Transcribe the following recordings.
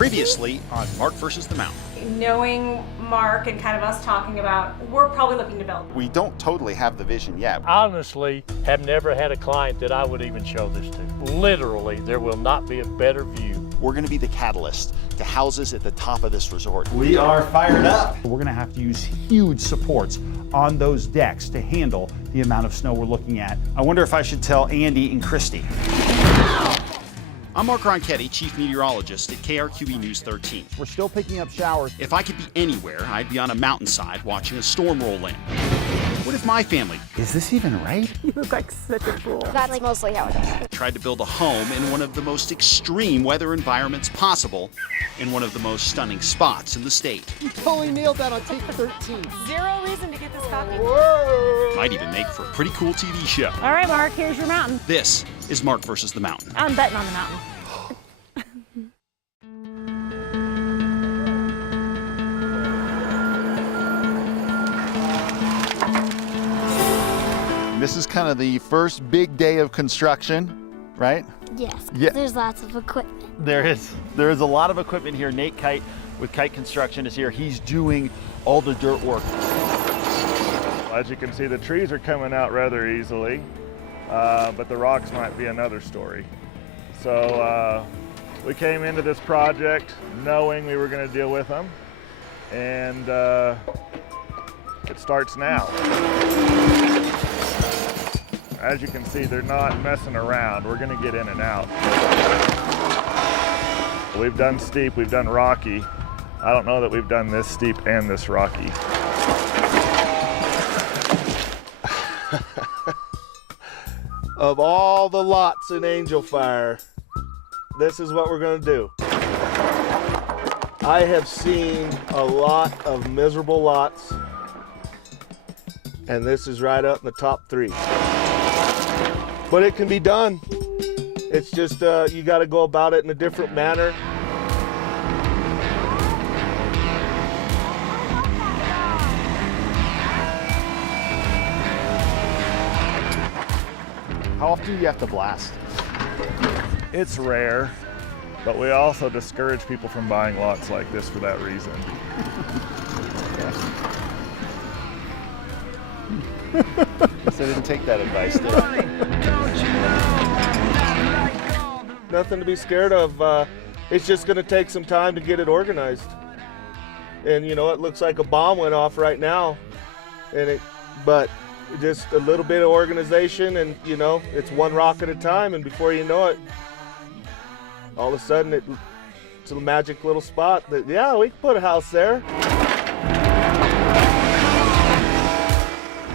Previously on Mark versus the Mountain. Knowing Mark and kind of us talking about, we're probably looking to build. We don't totally have the vision yet. Honestly, have never had a client that I would even show this to. Literally, there will not be a better view. We're going to be the catalyst to houses at the top of this resort. We are fired up. We're going to have to use huge supports on those decks to handle the amount of snow we're looking at. I wonder if I should tell Andy and Christy. I'm Mark Ronchetti, Chief Meteorologist at KRQB News 13. We're still picking up showers. If I could be anywhere, I'd be on a mountainside watching a storm roll in. What if my family Is this even right? You look like such a fool. That's mostly how it is. tried to build a home in one of the most extreme weather environments possible in one of the most stunning spots in the state? You totally nailed that on take 13. Zero reason to get this coffee. Whoa! Might even make for a pretty cool TV show. All right, Mark, here's your mountain. This is Mark versus the Mountain. I'm betting on the mountain. This is kind of the first big day of construction, right? Yes, Yeah. there's lots of equipment. There is a lot of equipment here. Nate Kite with Kite Construction is here. He's doing all the dirt work. As you can see, the trees are coming out rather easily, but the rocks might be another story. So we came into this project knowing we were going to deal with them, and it starts now. As you can see, they're not messing around. We're going to get in and out. We've done steep, we've done rocky. I don't know that we've done this steep and this rocky. Of all the lots in Angel Fire, this is what we're going to do. I have seen a lot of miserable lots, and this is right up in the top 3. But it can be done. It's just you got to go about it in a different manner. How often do you have to blast? It's rare, but we also discourage people from buying lots like this for that reason. Guess I didn't take that advice, did I? Nothing to be scared of. It's just going to take some time to get it organized. And you know, it looks like a bomb went off right now, but just a little bit of organization, and you know, it's one rock at a time, and before you know it, all of a sudden it's a magic little spot that, yeah, we can put a house there.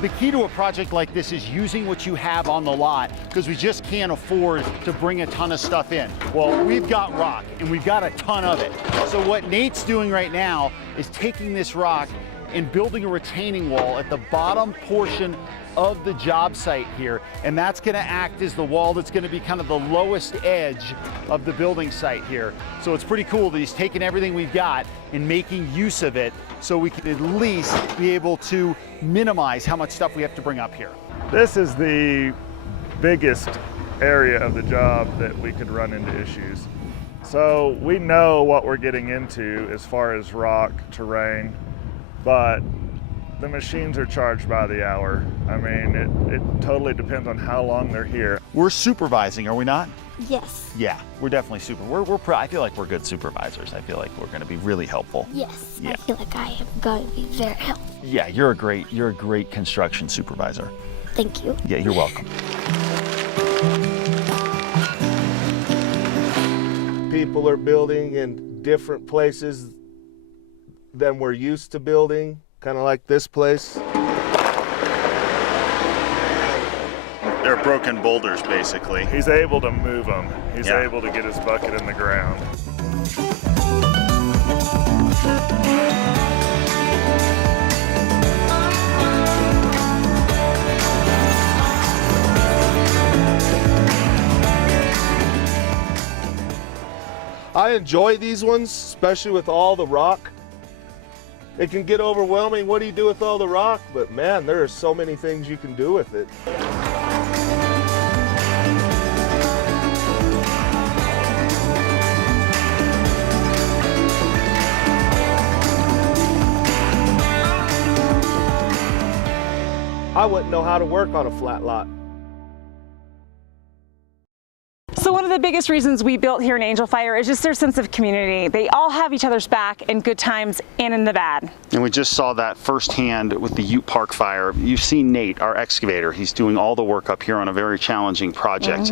The key to a project like this is using what you have on the lot, because we just can't afford to bring a ton of stuff in. Well, we've got rock and we've got a ton of it. So what Nate's doing right now is taking this rock and building a retaining wall at the bottom portion of the job site here, and that's going to act as the wall that's going to be kind of the lowest edge of the building site here. So it's pretty cool that he's taking everything we've got and making use of it so we can at least be able to minimize how much stuff we have to bring up here. This is the biggest area of the job that we could run into issues. So we know what we're getting into as far as rock, terrain, but the machines are charged by the hour. I mean, it totally depends on how long they're here. We're supervising, are we not? Yes. Yeah, we're definitely I feel like we're good supervisors. I feel like we're going to be really helpful. Yes. Yeah. I feel like I am going to be very helpful. Yeah, you're a great construction supervisor. Thank you. Yeah, you're welcome. People are building in different places than we're used to building, kind of like this place. They're broken boulders, basically. He's able to move them. He's Yeah. able to get his bucket in the ground. I enjoy these ones, especially with all the rock. It can get overwhelming. What do you do with all the rock? But man, there are so many things you can do with it. I wouldn't know how to work on a flat lot. So one of the biggest reasons we built here in Angel Fire is just their sense of community. They all have each other's back in good times and in the bad. And we just saw that firsthand with the Ute Park fire. You've seen Nate, our excavator. He's doing all the work up here on a very challenging project.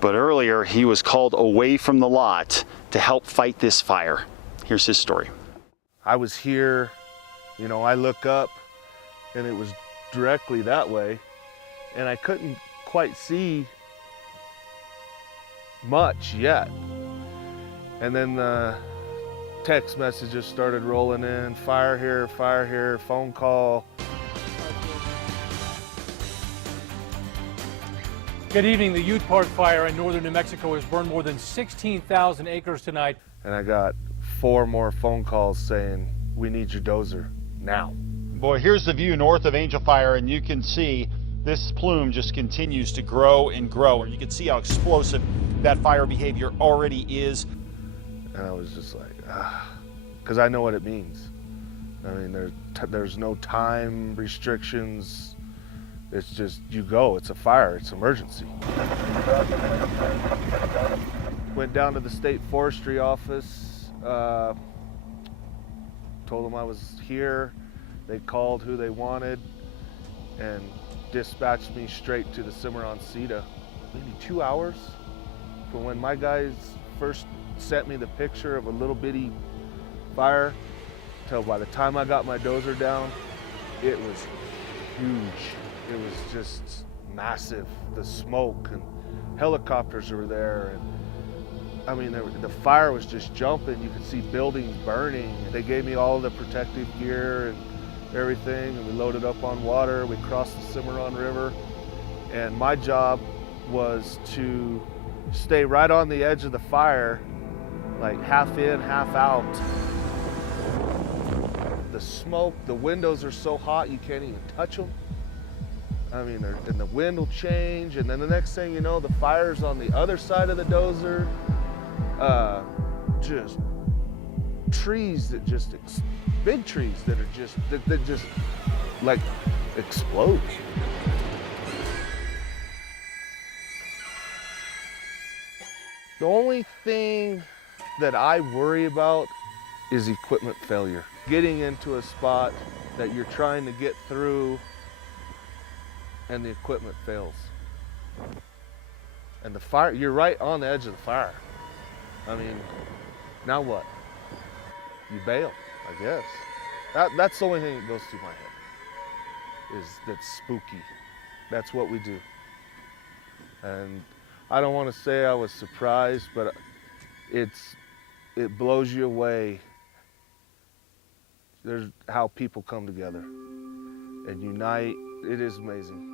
But earlier, he was called away from the lot to help fight this fire. Here's his story. I was here, you know, I look up and it was directly that way, and I couldn't quite see much yet. And then the text messages started rolling in, fire here, phone call. Good evening. The Ute Park fire in northern New Mexico has burned more than 16,000 acres tonight. And I got 4 more phone calls saying, we need your dozer now. Boy, here's the view north of Angel Fire, and you can see this plume just continues to grow and grow. You can see how explosive that fire behavior already is. And I was just like, because I know what it means. I mean, there's no time restrictions. It's just, you go, it's a fire, it's emergency. Went down to the state forestry office, told them I was here. They called who they wanted and dispatched me straight to the Cimarron CETA. Maybe 2 hours from when my guys first sent me the picture of a little bitty fire till by the time I got my dozer down, it was huge. It was just massive. The smoke and helicopters were there, and I mean, the fire was just jumping. You could see buildings burning. They gave me all the protective gear and everything, and we loaded up on water. We crossed the Cimarron River, and my job was to stay right on the edge of the fire, like half in, half out. The smoke, the windows are so hot you can't even touch them. I mean, and the wind will change, and then the next thing you know, the fire's on the other side of the dozer. Just trees that just, big trees that are just, that just like explode. The only thing that I worry about is equipment failure. Getting into a spot that you're trying to get through and the equipment fails. And the fire, you're right on the edge of the fire. I mean, now what? You bail, I guess. That's the only thing that goes through my head, is that's spooky. That's what we do. And I don't want to say I was surprised, but it blows you away. There's how people come together and unite. It is amazing.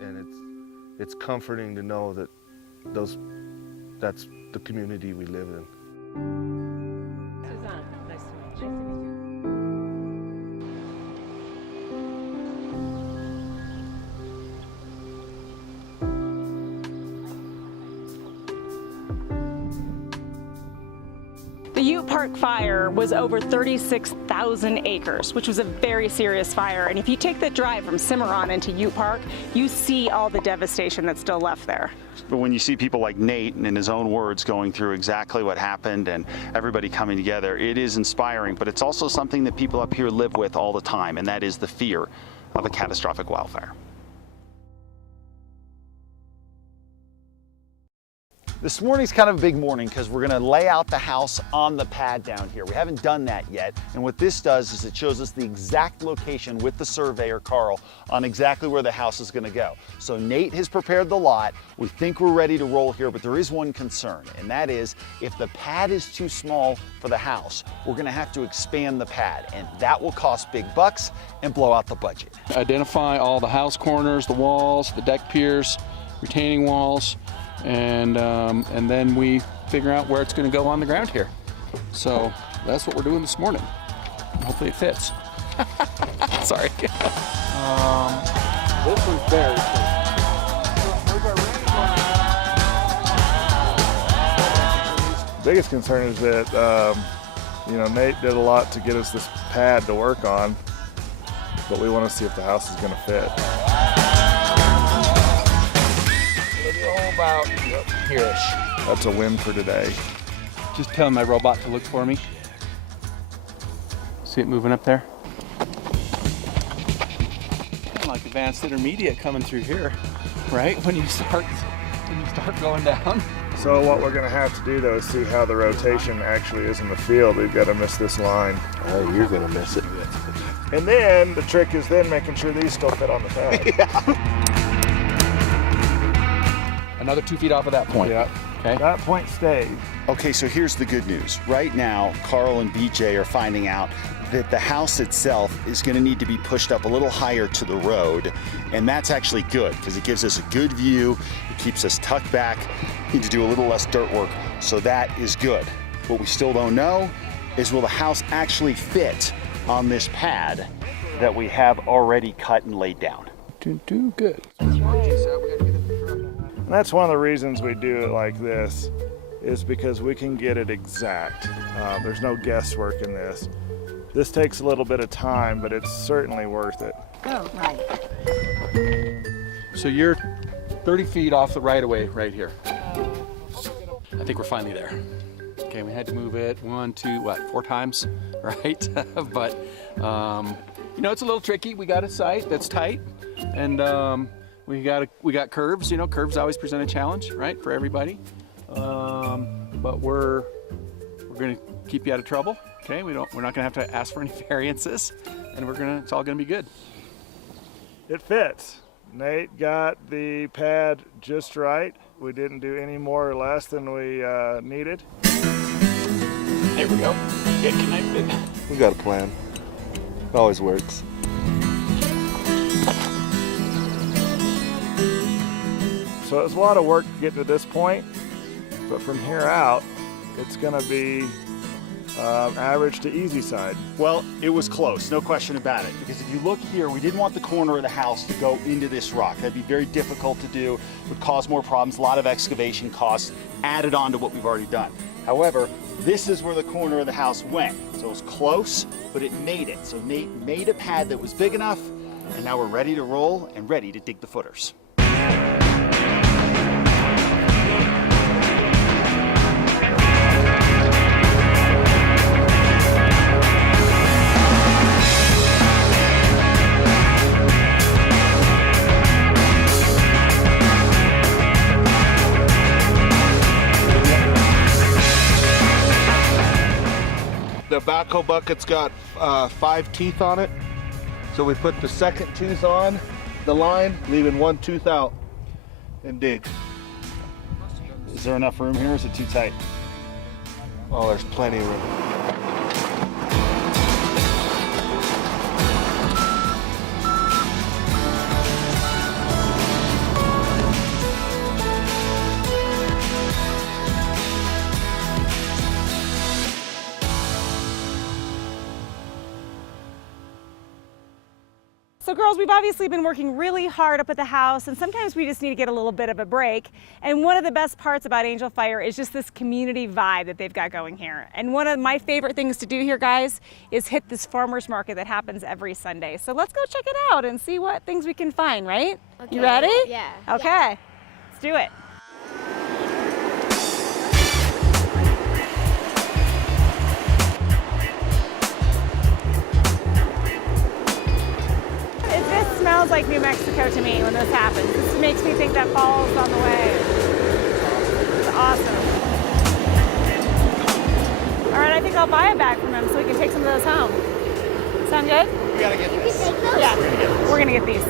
And it's comforting to know that that's the community we live in. Suzanne, nice to meet you. The Ute Park fire was over 36,000 acres, which was a very serious fire. And if you take the drive from Cimarron into Ute Park, you see all the devastation that's still left there. But when you see people like Nate, and in his own words, going through exactly what happened and everybody coming together, it is inspiring, but it's also something that people up here live with all the time, and that is the fear of a catastrophic wildfire. This morning's kind of a big morning because we're going to lay out the house on the pad down here. We haven't done that yet, and what this does is it shows us the exact location with the surveyor, Carl, on exactly where the house is going to go. So Nate has prepared the lot. We think we're ready to roll here, but there is one concern, and that is if the pad is too small for the house, we're going to have to expand the pad, and that will cost big bucks and blow out the budget. Identify all the house corners, the walls, the deck piers, retaining walls, and then we figure out where it's going to go on the ground here. So that's what we're doing this morning. Hopefully it fits. Sorry. This one's very Biggest concern is that Nate did a lot to get us this pad to work on, but we want to see if the house is going to fit. about here-ish. That's a win for today. Just tell my robot to look for me. See it moving up there? Kind of like advanced intermediate coming through here, right? When you start going down. So what we're going to have to do though is see how the rotation actually is in the field. We've got to miss this line. Oh, you're gonna miss it. And then the trick is then making sure these still fit on the pad. Another 2 feet off of that point. Yeah. Okay. That point stays. Okay, so here's the good news. Right now, Carl and BJ are finding out that the house itself is going to need to be pushed up a little higher to the road, and that's actually good because it gives us a good view, it keeps us tucked back, need to do a little less dirt work, so that is good. What we still don't know is will the house actually fit on this pad that we have already cut and laid down. Do good. And that's one of the reasons we do it like this, is because we can get it exact. There's no guesswork in this. This takes a little bit of time, but it's certainly worth it. Oh, right. So you're 30 feet off the right of way right here. I think we're finally there. Okay, we had to move it 1, 2, 4 times, right? But you know, it's a little tricky. We got a site that's tight, and we got curves. You know, curves always present a challenge, right, for everybody. But we're gonna keep you out of trouble. Okay, we're not gonna have to ask for any variances, and it's all gonna be good. It fits. Nate got the pad just right. We didn't do any more or less than we needed. There we go. Get connected. We got a plan. It always works. So it was a lot of work to get to this point, but from here out, it's gonna be average to easy side. Well, it was close, no question about it. Because if you look here, we didn't want the corner of the house to go into this rock. That'd be very difficult to do, would cause more problems, a lot of excavation costs added on to what we've already done. However, this is where the corner of the house went. So it was close, but it made it. So Nate made a pad that was big enough, and now we're ready to roll and ready to dig the footers. The backhoe bucket's got 5 teeth on it. So we put the second tooth on the line, leaving 1 tooth out, and dig. Is there enough room here, or is it too tight? Oh, there's plenty of room. So girls, we've obviously been working really hard up at the house, and sometimes we just need to get a little bit of a break. And one of the best parts about Angel Fire is just this community vibe that they've got going here. And one of my favorite things to do here, guys, is hit this farmer's market that happens every Sunday. So let's go check it out and see what things we can find, right? Okay. You ready? Yeah. Okay, let's do it. This smells like New Mexico to me when this happens. This makes me think that fall's on the way. It's awesome. All right, I think I'll buy a bag from him so we can take some of those home. Sound good? We gotta get this. Yeah, we're gonna get these.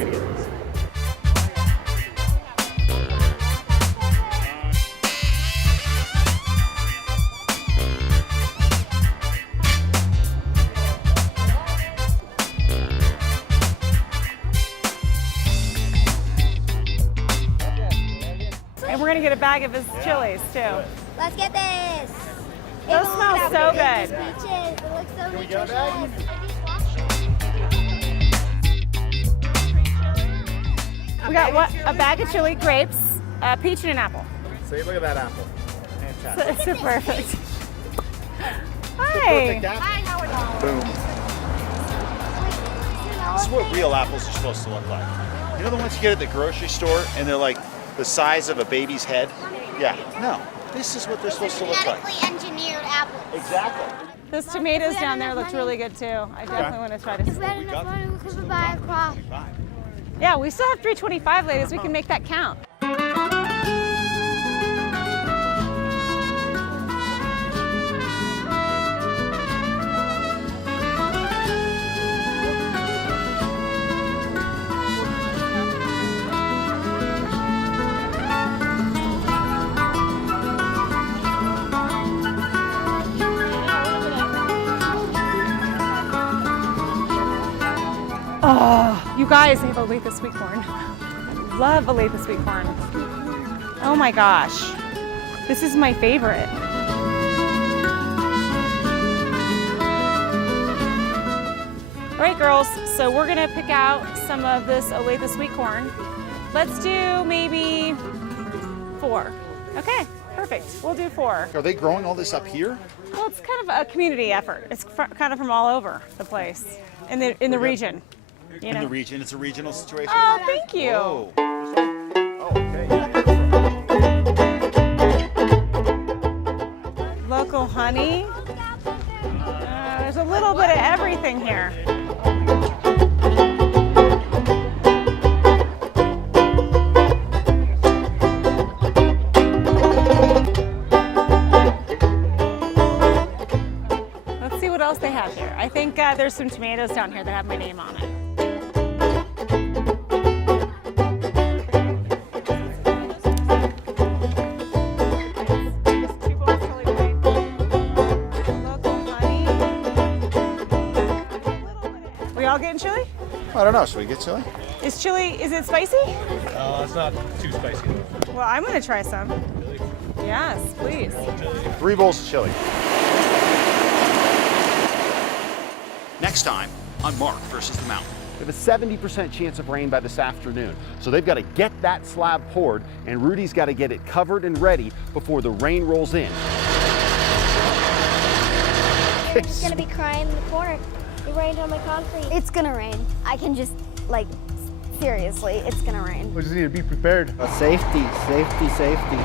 And we're gonna get a bag of his chilies too. Let's get this. Those smell so good. Peaches. It looks so nutritious. We got what? A bag of chili, grapes, a peach, and an apple. See, look at that apple. Fantastic. So perfect. Hi. Hi, how are you? Boom. This is what real apples are supposed to look like. You know the ones you get at the grocery store and they're the size of a baby's head. Yeah, no, this is what they're supposed to look like. Genetically engineered apples. Exactly. Those tomatoes down there looked really good too. I definitely want to try to. If we had enough money, we could buy a crop. Yeah, we still have 325, ladies. We can make that count. Oh, you guys, they have Olathe sweet corn. Love Olathe sweet corn. Oh my gosh, this is my favorite. All right, girls, so we're gonna pick out some of this Olathe sweet corn. Let's do maybe 4. Okay, perfect. We'll do 4. Are they growing all this up here? Well, it's kind of a community effort. It's kind of from all over the place in the region. You know? In the region, it's a regional situation. Oh, thank you. Whoa. Oh, okay. Local honey. There's a little bit of everything here. Let's see what else they have here. I think there's some tomatoes down here that have my name on it. We all getting chili? I don't know, should we get chili? Is it spicy? It's not too spicy. Well, I'm gonna try some. Yes, please. 3 bowls of chili. Next time on Mark versus the Mountain. They have a 70% chance of rain by this afternoon. So they've got to get that slab poured, and Rudy's got to get it covered and ready before the rain rolls in. He's gonna be crying in the corner. It rained on my concrete. It's gonna rain. I can just, like, seriously, it's gonna rain. We just need to be prepared. Safety, safety, safety.